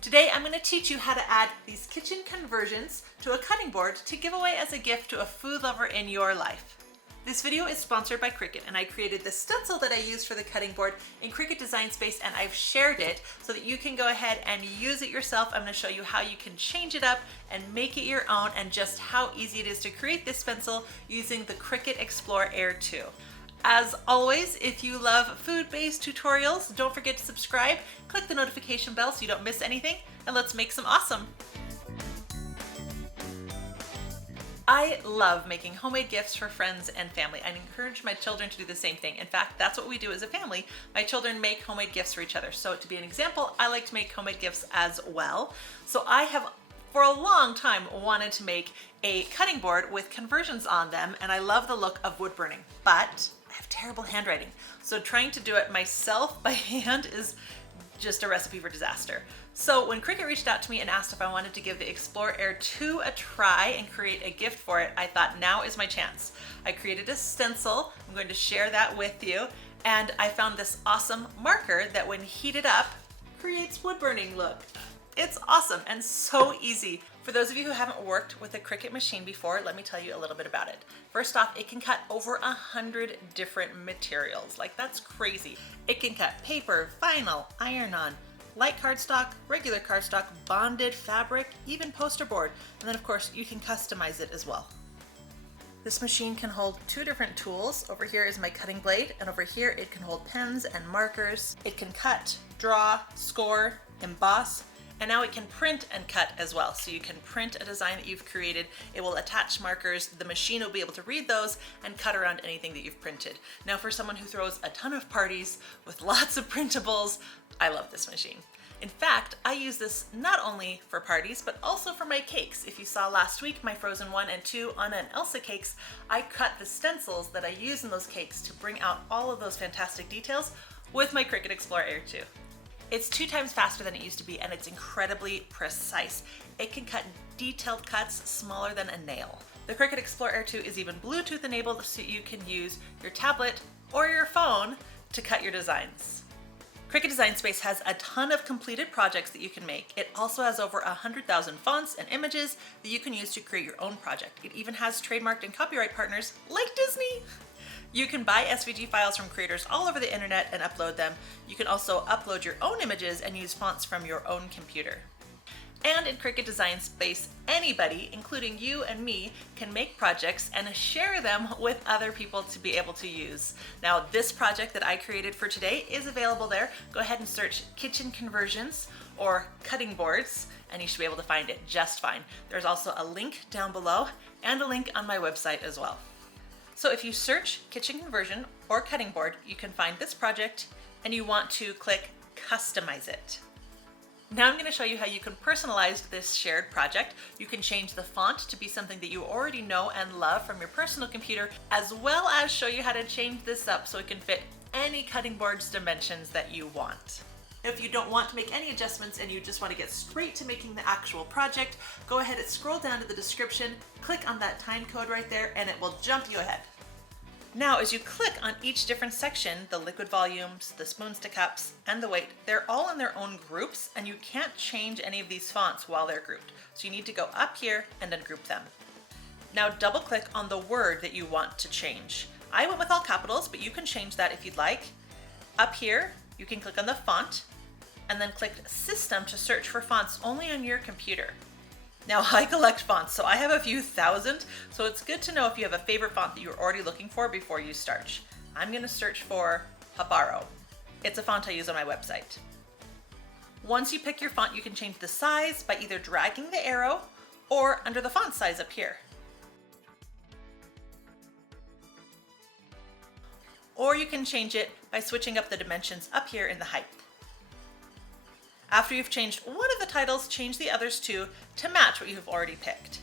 Today I'm going to teach you how to add these kitchen conversions to a cutting board to give away as a gift to a food lover in your life. This video is sponsored by Cricut, and I created the stencil that I used for the cutting board in Cricut Design Space, and I've shared it so that you can go ahead and use it yourself. I'm going to show you how you can change it up and make it your own, and just how easy it is to create this stencil using the Cricut Explore Air 2. As always, if you love food-based tutorials, don't forget to subscribe, click the notification bell so you don't miss anything, and let's make some awesome. I love making homemade gifts for friends and family. I encourage my children to do the same thing. In fact, that's what we do as a family. My children make homemade gifts for each other. So to be an example, I like to make homemade gifts as well. So I have for a long time wanted to make a cutting board with conversions on them, and I love the look of wood burning, but I have terrible handwriting. So trying to do it myself by hand is just a recipe for disaster. So when Cricut reached out to me and asked if I wanted to give the Explore Air 2 a try and create a gift for it, I thought now is my chance. I created a stencil. I'm going to share that with you. And I found this awesome marker that when heated up, creates wood burning look. It's awesome and so easy. For those of you who haven't worked with a Cricut machine before, let me tell you a little bit about it. First off, it can cut over 100 different materials. Like, that's crazy. It can cut paper, vinyl, iron-on, light cardstock, regular cardstock, bonded fabric, even poster board. And then of course you can customize it as well. This machine can hold two different tools. Over here is my cutting blade, and over here it can hold pens and markers. It can cut, draw, score, emboss, and now it can print and cut as well. So you can print a design that you've created. It will attach markers. The machine will be able to read those and cut around anything that you've printed. Now for someone who throws a ton of parties with lots of printables, I love this machine. In fact, I use this not only for parties, but also for my cakes. If you saw last week my Frozen 1 and 2 Anna and Elsa cakes, I cut the stencils that I use in those cakes to bring out all of those fantastic details with my Cricut Explore Air 2. It's 2 times faster than it used to be, and it's incredibly precise. It can cut detailed cuts smaller than a nail. The Cricut Explore Air 2 is even Bluetooth enabled, so you can use your tablet or your phone to cut your designs. Cricut Design Space has a ton of completed projects that you can make. It also has over 100,000 fonts and images that you can use to create your own project. It even has trademarked and copyright partners like Disney. You can buy SVG files from creators all over the internet and upload them. You can also upload your own images and use fonts from your own computer. And in Cricut Design Space, anybody, including you and me, can make projects and share them with other people to be able to use. Now, this project that I created for today is available there. Go ahead and search kitchen conversions or cutting boards, and you should be able to find it just fine. There's also a link down below and a link on my website as well. So if you search kitchen conversion or cutting board, you can find this project, and you want to click customize it. Now I'm going to show you how you can personalize this shared project. You can change the font to be something that you already know and love from your personal computer, as well as show you how to change this up so it can fit any cutting board's dimensions that you want. If you don't want to make any adjustments and you just want to get straight to making the actual project, go ahead and scroll down to the description, click on that time code right there, and it will jump you ahead. Now, as you click on each different section, the liquid volumes, the spoons to cups, and the weight, they're all in their own groups, and you can't change any of these fonts while they're grouped. So you need to go up here and ungroup them. Now double click on the word that you want to change. I went with all capitals, but you can change that if you'd like. Up here, you can click on the font, and then click System to search for fonts only on your computer. Now, I collect fonts, so I have a few thousand, so it's good to know if you have a favorite font that you're already looking for before you start. I'm going to search for Habaro. It's a font I use on my website. Once you pick your font, you can change the size by either dragging the arrow or under the font size up here. Or you can change it by switching up the dimensions up here in the height. After you've changed one of the titles, change the others too to match what you've already picked.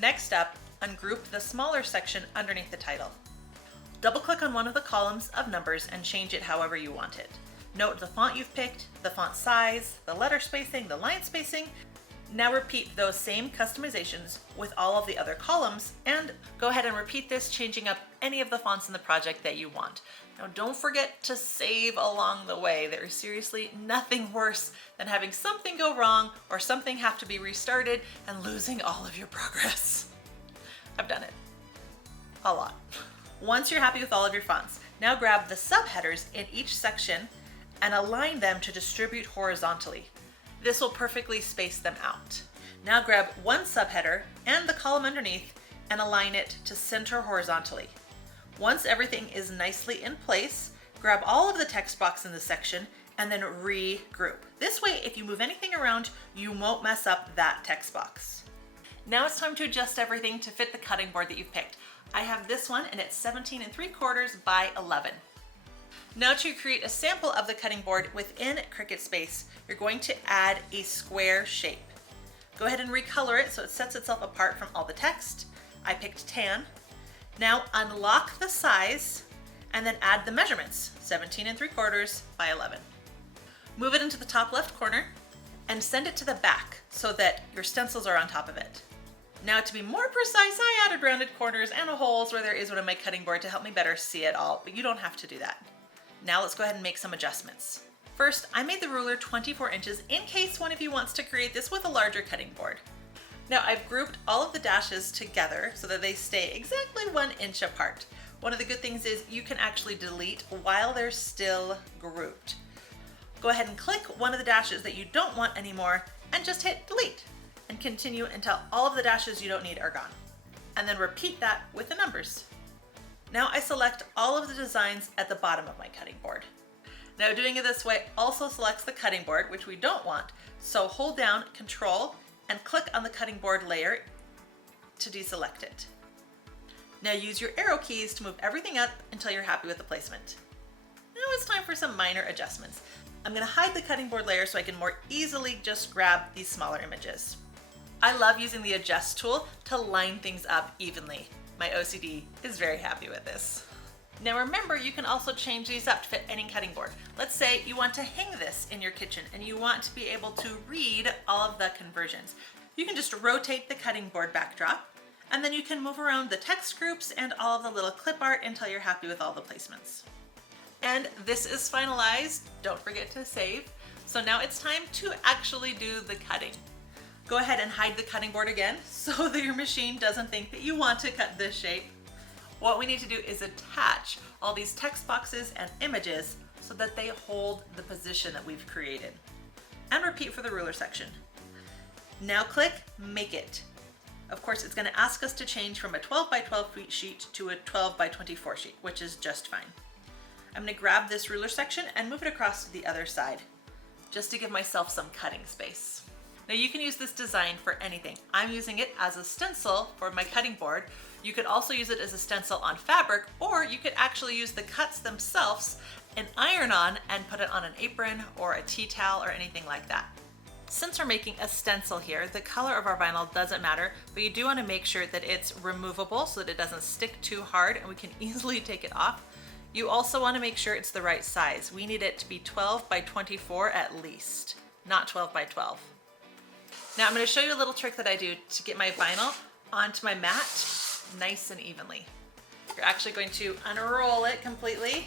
Next up, ungroup the smaller section underneath the title. Double-click on one of the columns of numbers and change it however you want it. Note the font you've picked, the font size, the letter spacing, the line spacing. Now repeat those same customizations with all of the other columns and go ahead and repeat this, changing up any of the fonts in the project that you want. Now don't forget to save along the way. There is seriously nothing worse than having something go wrong or something have to be restarted and losing all of your progress. I've done it a lot. Once you're happy with all of your fonts, now grab the subheaders in each section and align them to distribute horizontally. This will perfectly space them out. Now grab one subheader and the column underneath and align it to center horizontally. Once everything is nicely in place, grab all of the text box in the section and then regroup. This way, if you move anything around, you won't mess up that text box. Now it's time to adjust everything to fit the cutting board that you've picked. I have this one and it's 17 3/4 by 11. Now to create a sample of the cutting board within Cricut Space, you're going to add a square shape. Go ahead and recolor it so it sets itself apart from all the text. I picked tan. Now unlock the size and then add the measurements, 17 3/4 by 11. Move it into the top left corner and send it to the back so that your stencils are on top of it. Now to be more precise, I added rounded corners and holes where there is one on my cutting board to help me better see it all, but you don't have to do that. Now let's go ahead and make some adjustments. First, I made the ruler 24 inches in case one of you wants to create this with a larger cutting board. Now I've grouped all of the dashes together so that they stay exactly 1 inch apart. One of the good things is you can actually delete while they're still grouped. Go ahead and click one of the dashes that you don't want anymore and just hit delete and continue until all of the dashes you don't need are gone. And then repeat that with the numbers. Now I select all of the designs at the bottom of my cutting board. Now doing it this way also selects the cutting board, which we don't want, so hold down Control and click on the cutting board layer to deselect it. Now use your arrow keys to move everything up until you're happy with the placement. Now it's time for some minor adjustments. I'm going to hide the cutting board layer so I can more easily just grab these smaller images. I love using the Adjust tool to line things up evenly. My OCD is very happy with this. Now remember, you can also change these up to fit any cutting board. Let's say you want to hang this in your kitchen and you want to be able to read all of the conversions. You can just rotate the cutting board backdrop and then you can move around the text groups and all of the little clip art until you're happy with all the placements. And this is finalized. Don't forget to save. So now it's time to actually do the cutting. Go ahead and hide the cutting board again so that your machine doesn't think that you want to cut this shape. What we need to do is attach all these text boxes and images so that they hold the position that we've created. And repeat for the ruler section. Now click Make It. Of course, it's going to ask us to change from a 12 by 12 sheet to a 12 by 24 sheet, which is just fine. I'm going to grab this ruler section and move it across to the other side, just to give myself some cutting space. Now you can use this design for anything. I'm using it as a stencil for my cutting board. You could also use it as a stencil on fabric, or you could actually use the cuts themselves and iron on and put it on an apron or a tea towel or anything like that. Since we're making a stencil here, the color of our vinyl doesn't matter, but you do want to make sure that it's removable so that it doesn't stick too hard and we can easily take it off. You also want to make sure it's the right size. We need it to be 12 by 24 at least, not 12 by 12. Now I'm going to show you a little trick that I do to get my vinyl onto my mat nice and evenly. You're actually going to unroll it completely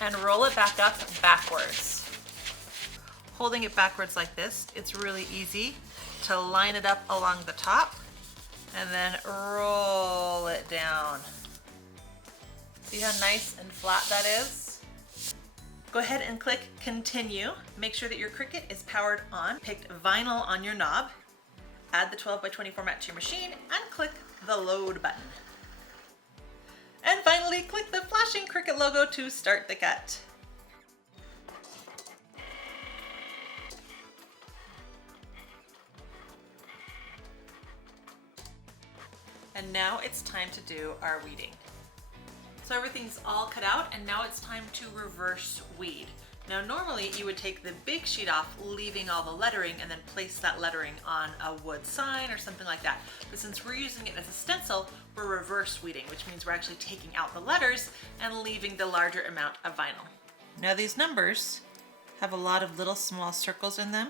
and roll it back up backwards. Holding it backwards like this, it's really easy to line it up along the top and then roll it down. See how nice and flat that is? Go ahead and click Continue. Make sure that your Cricut is powered on. Pick Vinyl on your knob. Add the 12 by 24 mat to your machine and click the Load button. And finally, click the flashing Cricut logo to start the cut. And now it's time to do our weeding. So everything's all cut out and now it's time to reverse weed. Now normally you would take the big sheet off, leaving all the lettering, and then place that lettering on a wood sign or something like that. But since we're using it as a stencil, we're reverse weeding, which means we're actually taking out the letters and leaving the larger amount of vinyl. Now these numbers have a lot of little small circles in them.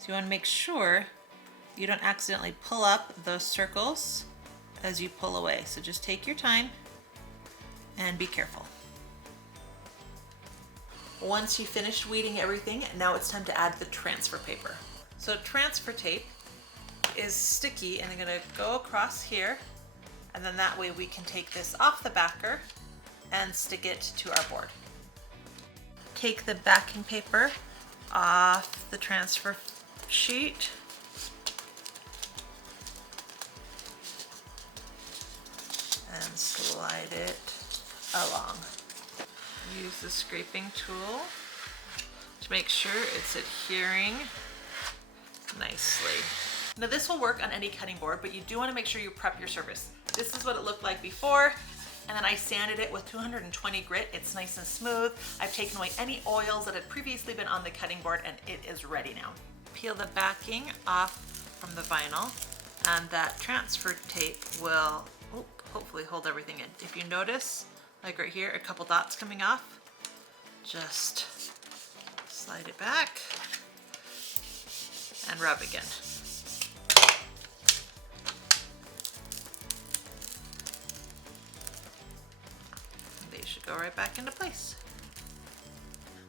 So you want to make sure you don't accidentally pull up those circles as you pull away. So just take your time and be careful. Once you finish weeding everything, now it's time to add the transfer paper. So transfer tape is sticky and I'm gonna go across here, and then that way we can take this off the backer and stick it to our board. Take the backing paper off the transfer sheet. And slide it along. Use the scraping tool to make sure it's adhering nicely. Now this will work on any cutting board, but you do want to make sure you prep your surface. This is what it looked like before, and then I sanded it with 220 grit. It's nice and smooth. I've taken away any oils that had previously been on the cutting board, and it is ready now. Peel the backing off from the vinyl, and that transfer tape will hopefully hold everything in. If you notice, like right here, a couple dots coming off, just slide it back and rub again. They should go right back into place.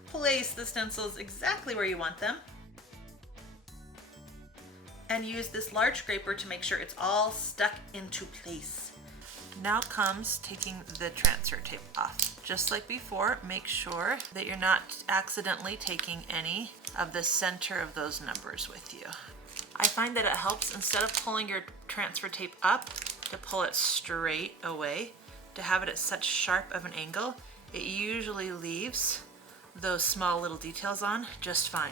Place the stencils exactly where you want them, and use this large scraper to make sure it's all stuck into place. Now comes taking the transfer tape off. Just like before, make sure that you're not accidentally taking any of the center of those numbers with you. I find that it helps, instead of pulling your transfer tape up, to pull it straight away. To have it at such sharp of an angle, it usually leaves those small little details on just fine.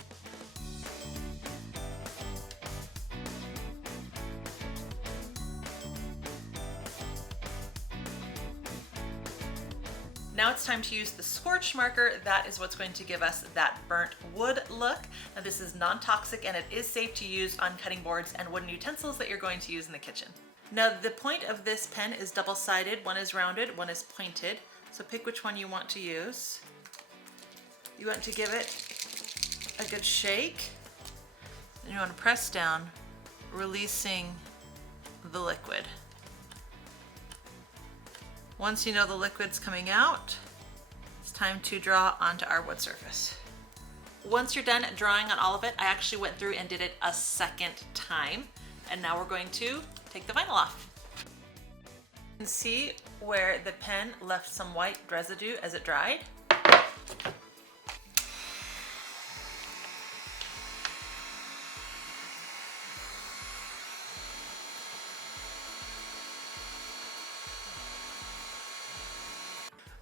Now it's time to use the Scorch Marker. That is what's going to give us that burnt wood look. Now this is non-toxic and it is safe to use on cutting boards and wooden utensils that you're going to use in the kitchen. Now the point of this pen is double-sided. One is rounded, one is pointed. So pick which one you want to use. You want to give it a good shake. And you want to press down, releasing the liquid. Once you know the liquid's coming out, it's time to draw onto our wood surface. Once you're done drawing on all of it, I actually went through and did it a second time. And now we're going to take the vinyl off. You can see where the pen left some white residue as it dried.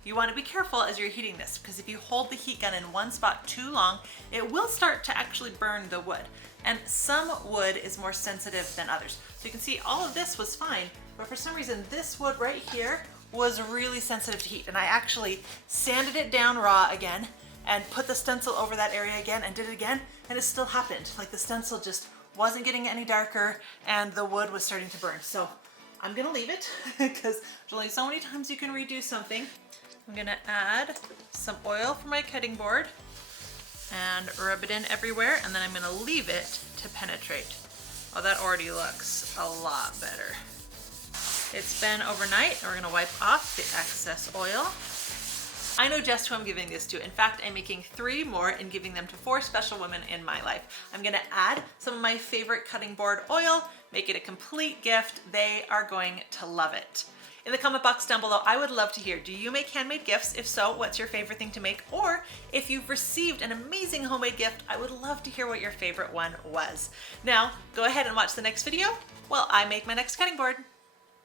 You want to be careful as you're heating this, because if you hold the heat gun in one spot too long, it will start to actually burn the wood. And some wood is more sensitive than others. So you can see all of this was fine, but for some reason this wood right here was really sensitive to heat. And I actually sanded it down raw again and put the stencil over that area again and did it again, and it still happened. Like the stencil just wasn't getting any darker and the wood was starting to burn. So I'm gonna leave it because there's only so many times you can redo something. I'm gonna add some oil from my cutting board and rub it in everywhere, and then I'm gonna leave it to penetrate. Oh, that already looks a lot better. It's been overnight, and we're gonna wipe off the excess oil. I know just who I'm giving this to. In fact, I'm making 3 more and giving them to 4 special women in my life. I'm gonna add some of my favorite cutting board oil, make it a complete gift. They are going to love it. In the comment box down below, I would love to hear, do you make handmade gifts? If so, what's your favorite thing to make? Or if you've received an amazing homemade gift, I would love to hear what your favorite one was. Now, go ahead and watch the next video while I make my next cutting board.